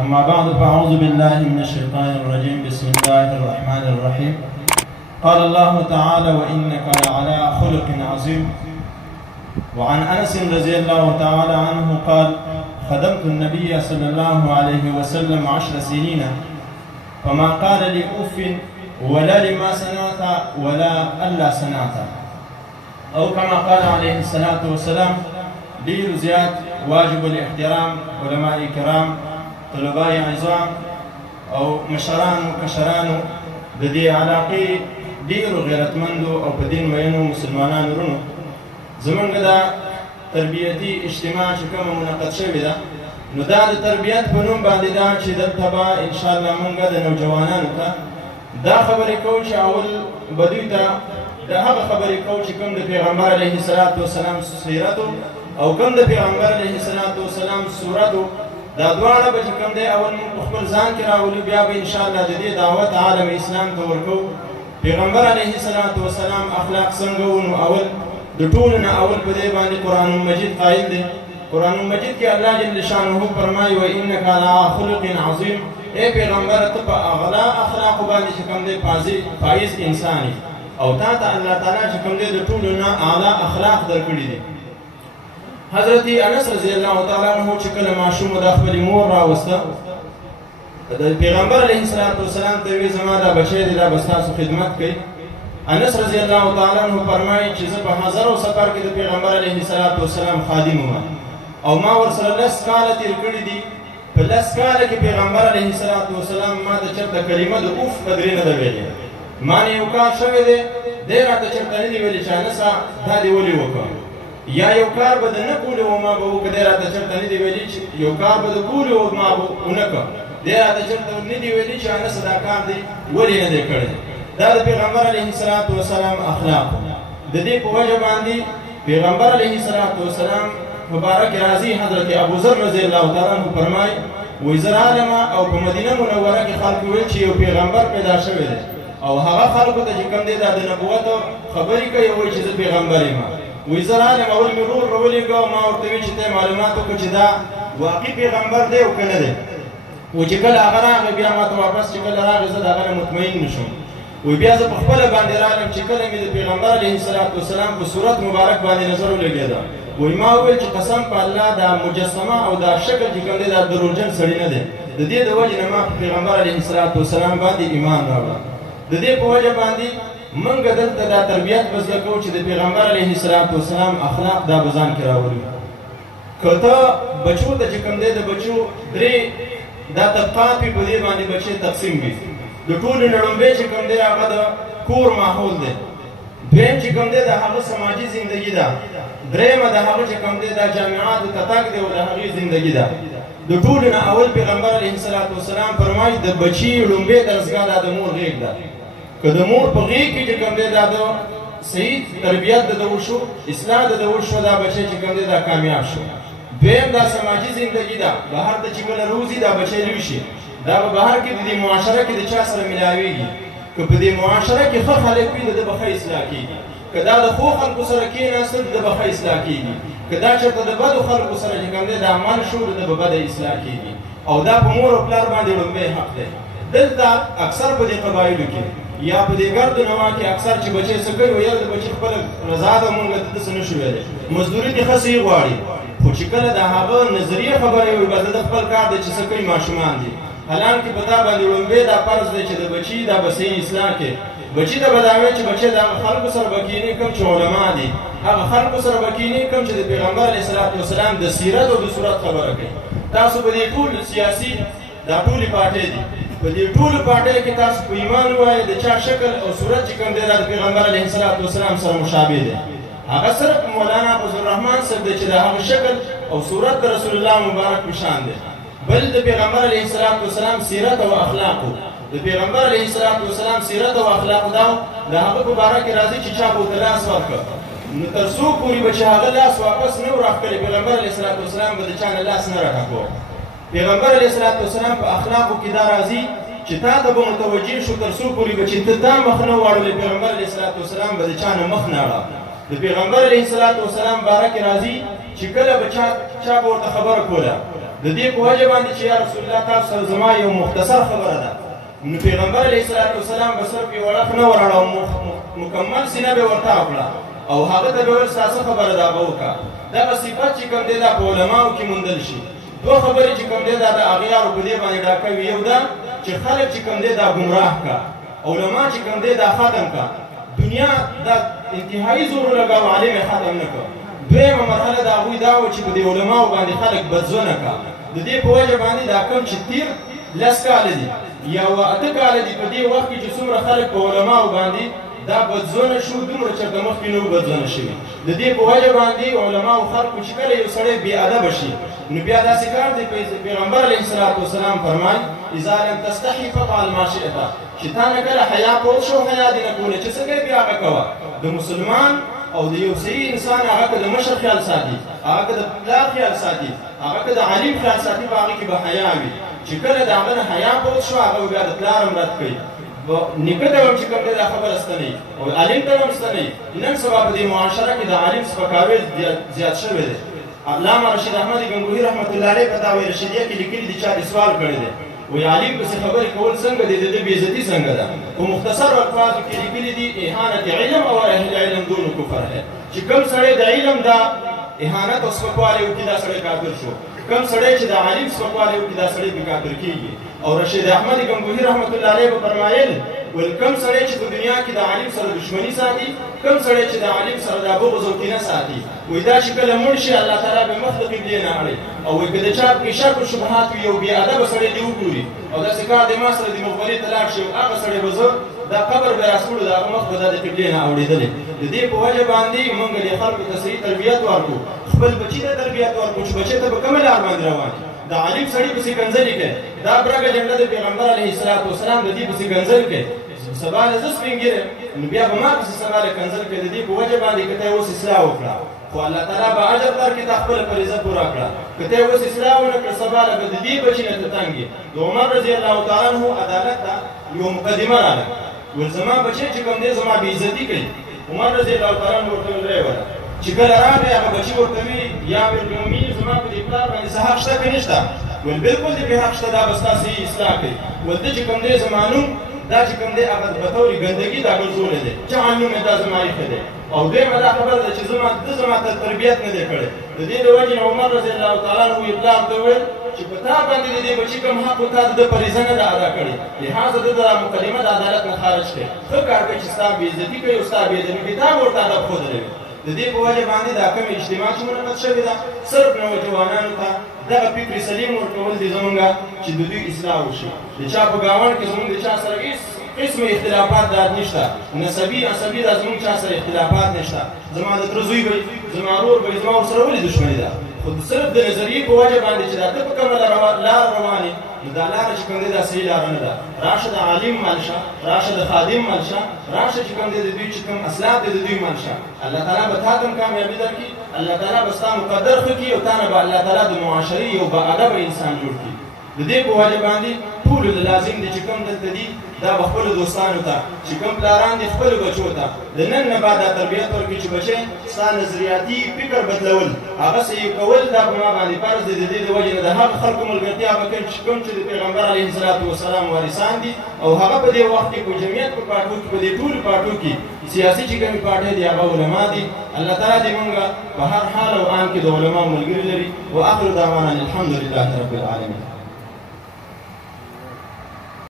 أما بعد فأعوذ بالله من الشيطان الرجيم بسم الله الرحمن الرحيم قال الله تعالى وإنك لعلى خلق عظيم وعن أنس رضي الله تعالى عنه قال خدمت النبي صلى الله عليه وسلم 10 سنين فما قال لي أف ولا لما صنعت ولا ألا صنعت أو كما قال عليه الصلاة والسلام ډیر زیات واجب الاحترام علماء کرام طلباء عظام او مشران و کشرانو د دې علاقې ډیرو غیرتمندو او په دین مینو مسلمانانو ورونو زمونږ دا تربیتي اجتماع چې کومه منعقد شوې ده نو دا د تربیت په نوم باندې ده چې دلته به انشاءالله مونږ د نوجوانانو ته دا خبرې کوو چې اول به دوی ته د هغه خبرې کوو چې کوم د پیغمبر علیه الصلاة والسلام سیرتو او کوم د پیغمبر علیه الصلاة والسلام صورتو دا دواړه به چې کوم دی اول موږ په خپل ځان کې راولو بیا به انشاءالله د دې دعوت عالم اسلام ته ورکوو پیغمبر علیه الصلاة والسلام اخلاق څنګه وو نو اول د ټولو نه اول په دې باندې قرآن مجید قایل دی قرآن مجید کې الله جل شانه فرمایي وانک علی خلق عظیم ای پیغمبر ته په اغلا اخلاق باندې چې کوم دی فایز انساني او تا ته الله تعالی چې کوم دی د ټولو نه اعلی اخلاق درکړي دي حضرت انس رضی الله تعالی عنہ چې کله ماشوم د خپل مور راوسته د پیغمبر علیه الصلاة والسلام ته وی زما دا بچی دی دا بس تاسو خدمت کوي انس رضی الله تعالی عنہ فرمایي چې زه په هزارو سفر کې د پیغمبر علیه الصلاة والسلام خادم وم او ما ورسره 10 کاله تیر کړي دي په 10 کاله کې پیغمبر علیه الصلاة والسلام ما ته چرته کلمه د اوف قدرې نه ده ویلې ما نه یو کار شوی دی دی راته چرته نه دي ویلي چې انسه دا دې ولې وکړه یا یو کار به د نه کولو و ما به وکړه دی راته چرته نه دي ویلي چې یو کار به د کولو و ما به ونه کړه دی راته چرته نه دي ویلي چې انسه دا کار دی ولې نه دی کړی دا د پیغمبر علیه الصلاة والسلام اخلاق د دې په وجه باندې پیغمبر علیه الصلاة والسلام مبارک راضي حضرت ابو ذر رضی الله تعالی عنہ فرمایي وایي زه رالم او په مدینه منوره کې خلکو ویل چې یو پیغمبر پیدا شوی دی او هغه خلکو ته چې کوم دی دا د نبوت خبرې کوي وایي چې زه پیغمبر یم وایي زه رالم اول مې ورور راولېږه ما ورته ویل چې ته معلومات وکړه چې دا واقعي پیغمبر دی او که نه دی وایي چې کله هغه راغی بیا ما ته واپس چې کله راغی زه د هغه نه مطمئن نه شوم وی بیا زه په خپله باندې رالم چې کله مې د پیغمبر علیه الصلاة والسلام په صورت مبارک باندې نظر ولګېده وی ما وویل چې قسم په الله دا مجسمه او دا شکل چې کوم دی دا دروغجن سړي نه دی د دې د وجې نه ما په پیغمبر علیه الصلاة والسلام باندې ایمان راوړه د دې په وجه باندې موږ دلته دا تربیت به زده کوو چې د پیغمبر علیه الصلاة والسلام اخلاق دا به ځان کې راولو که ته بچو ته چې کوم دی د بچو درې دا طبقات وي په دې باندې بچې تقسیم وي د ټولو نه لومبی چې کوم دی هغه د کور ماحول دی دویم چې کوم دی د هغه سماجي زندگی ده درېیمه د هغه چې کوم دی دا جامعاتو ته تګ دی او د هغې زندگی ده د ټولو نه اول پیغمبر علیه الصلاة والسلام فرمایي د بچي لومبی درسګاه دا د مور غېږ ده که د مور په غېږ کې چې کوم دی دا د صحیح تربیت د ده وشو اصلاح د ده وشو دا بچی چې کوم دی دا کامیاب شو دویم دا سماجي زندگی ده بهر ته چې کله روزي دا بچی لوی شي دا به بهر کې د دې معاشره کې د چا سره ملاویږي که په دې معاشره کې ښه خلک وي د ده به ښه اصلاح کېږي که دا د ښو خلکو سره کېناستل د ده به ښه اصلاح کېږي که دا چېرته د بدو خلکو سره چې کوم دی دا عمل شو د ده به بده اصلاح کېږي او دا په مور او پلار باندې لومبی حق دی دلته اکثر په دې قبایلو کې یا په دې ګرد نوا کې اکثر چې بچی څه کوي ویل د بچي خپله رضا ده مونږ ته داسې نه شو ویلی مزدوري دې ښه صحیح غواړي خو چې کله د هغه نظریه خبرې وي بس د خپل کار دی چې څه کوي ماشومان دي حالانکه په تا باندې لومبی دا فرض دی چې د بچي دا به صحیح اصلاح کړي بچي ته به دا وایي چې بچی د هغه خلکو سره به کښېني کوم چې علما دي هغه خلکو سره به کښېني کوم چې د پیغمبر علیه الصلاة والسلام د سیرت او د صورت خبره کوي تاسو به دې ټول سیاسي دا ټولې پارټۍ دي په دې ټولو پارټیو کې تاسو په ایمان ووایئ د چا شکل او صورت چې کوم دی دا د پیغمبر علیه الصلاة والسلام سره مشابه دی هغه صرف مولانا فضلالرحمن صاحب دی چې د هغه شکل او صورت د رسول الله مبارک په شان دی بل د پیغمبر علیه الصلاة والسلام سیرت او اخلاقو د پیغمبر علیه الصلاة والسلام سیرت او اخلاقو دا د هغه په باره کې راځي چې چا به ورته لاس ورکړه نو تر څو پورې به چې هغه لاس واپس نه ورکړي پیغمبر علیه الصلاة والسلام به د چا نه لاس نه راکاږو پیغمبر علیه الصلاة والسلام په اخلاقو کې دا راځي چې تا ته به متوجه شو تر څو پورې به چې ته دا مخ نه واړولې پیغمبر علیه الصلاة والسلام به د چا نه مخ نه اړه د پیغمبر علیه الصلاة والسلام باره کې راځي چې کله به چا به ورته خبره کوله د دې په وجه باندې چې یا رسول الله تاسو سره زما یو مختصر خبره ده. نو پیغمبر علیه الصلاة والسلام به صرف یو اړخ نه وراړه او مکمل سینه به ورته وکړه او هغه ته به ویل ستاسو خبره دا به وکړه. دغه صفت چې کوم دی دا په علماو کې موندل شي. دوه خبرې چې کوم دی دا د اغیارو په دې باندې ډاکه وي. یو دا چې خلک چې کوم دی دا ګمراه کا، علما چې کوم دی دا ختم کا، دنیا دا انتهایی زور لګاو عالم ختم نه کړ. دویمه مرحله د هغوی دا و چې په دې علماو باندې خلک بدزونه کا. د دې په وجه باندې دا کوم چې تیر 10 کاله دي یا 8 کاله دي په دې وخت کې چې څومره خلک په علماو باندې دا بدزونه شو، دومره چې د مخکې نه بدزونه شوي. د دې په وجه باندې علماو خلکو چې کله یو سړی بې ادبه شي نو بیا داسې کار دی. پیغمبر علیه الصلاة والسلام فرمایي اذا لم تستحي فافعل ما شئت، چې تا نه کله حیا پوه شو حیا دې نه کوله چې څه کوې بیا هغه کوه. د مسلمان او د یو صحیح انسان هغه که د مشر خیال ساتي، هغه که د پلار خیال ساتي، هغه که د عالم خیال ساتي، په هغې کې به حیا وي. چې کله د هغه نه حیا پوه شو هغه بیا د پلار هم رد کوي. نیکه ته هم چې کوم دی دا خبره ستنوي او عالم ته هم ستنوي. نن سبا په دې معاشره کې د عالم سپکاوی زیات شوی دی. علامه رشید احمد گنگوهی رحمت الله علیه په فتاوی رشیدیه کې لیکلي دي، چا دې سوال کړی دی وایي عالم پسې خبرې کول څنګه دی، د ده بېعزتي څنګه ده. په مختصر الفاظو کې لیکلي دي اهانت علم او اهل علم دون کفر ہے، چې کوم سړی د علم دا اهانت او سپکوالی وکړي دا سړی کافر شو. کوم سړی چې د عالم سپکوالی وکړي دا سړی بې کافر کېږي. او رشید احمد گنگوهی رحمت الله علیه به فرمایل ویل کوم سړی چې په دنیا کې د عالم سره دشمني ساتي، کوم سړی چې د عالم سره د بغض او کینه ساتي، وایي دا چې کله مړ شي الله تعالی به مخ د قبلې نه اړوي. او وایي که د چا پکې شک او شبهات وي یو بې ادبه سړی دې وګوري او داسې کار دی ما سره د مخبرۍ ته لاړ شي، هغه سړی به زه دا قبر به راسپړو د هغه مخ به دا د قبلې نه اورېدلی. د دې په وجه باندې موږ دې خلکو ته صحیح تربیت ورکړو، خپل بچي ته تربیت ورکړو چې بچی ته به کومه لار باندې روان د عالم سړي پسې کنځلې کوي. دا برګه جنډه د پیغمبر علیه الصلاة والسلام د دې پسې کنځل کوي. سبا له زه سپین ږیری نو بیا به ما پسې سبا له کنځل کوي. د دې په وجه باندې که ته یې اوس اصلاح وکړه خو الله تعالی به اجر درکړي، تا خپله فریضه پوره کړه. که ته یې اوس اصلاح ونه کړه سبا له به د دې بچي نه ته تنګ یې. د عمر رضی الله تعالی عنه عدالت ته یوه مقدمه راغله، ویل زما بچی چې کوم دی زما بېعزتي کوي. عمر رضی الله تعالی عنه ورته ویل وله چې کله راغی هغه بچي ورته وي یا مېرمنې زما په دې پلار باندې څه حق شته که نشته؟ ویل بالکل دې پرې حق شته، دا به ستا صحیح اصلاح کوي. ویل ته چې کوم دی زما نوم دا چې کوم دی هغه بطور ګندګي دا ګرځولی دی، جهل نوم یې دا زما ایښی دی. او دویمه دا خبره ده چې ده زما ته تربیت نه دی کړی. د دې د وجې نه عمر رضی الله تعالی عنه یې پلار ته وویل چې په تا باندې د دې بچي کوم حق و تا د ده فریضه نه ده ادا کړې، لحاظه ده دا مقدمه د عدالت نه خارج کړې. ښه کار کوي چې ستا بېعزتي کوي او ستا بېادبي کوي، تا ورته ادب ښودلی وي. د دې په وجه باندې دا کوم اجتماع چې منعقد شوې ده صرف نوجوانانو ته دغه فکر سلیم ورکول دي زمونږ چې د دوی اصلاح وشي. د چا په ګاونډ کې زمونږ د چا سره هېڅ قسم اختلافات دا نشته، نسبي عصبي دا زمونږ چا سره اختلافات نشته. زما د تره زوی به زما ورور به زما ورسره ولې دښمني ده؟ خو صرف د نظریې په وجه باندې چې دا ته په کومه لاره روان یې نو دا لاره چې کوم دی دا صحیح لاره نه ده. راشه د عالم مل شه، راشه د خادم مل شه، راشه چې کوم دی د دوی چې کوم اسلاف دی د دوی مل شه. الله تعالی به تا ته هم کامیابي درکړي، الله تعالی به ستا مقدر ښه کړي او تا نه به الله تعالی د معاشرې یو باادبه انسان جوړ کړي. د دې په وجه باندې ټولو ته لازم دی چې کوم دلته دي دا به خپلو دوستانو ته چې کوم پلاران دي خپلو بچو ته د نن نه بعد دا تربیت ورکړي چې بچی ستا نظریاتي فکر بدلول هغسې یې کول دا په ما باندې فرض دی. د دې د وجې نه د هغو خلکو ملګرتیا به کوم چې کوم چې د پیغمبر علیه الصلاة والسلام وارثان دي او هغه په دې وخت کې په جمعیت په پاټو کې په دې ټولو پاټو کې سیاسي چې کومې پاټۍ دي هغه علما دي. الله تعالی دې مونږ په هر حال او آن کې د علماو ملګري لري. واخر دعوانا الحمد لله رب العالمین.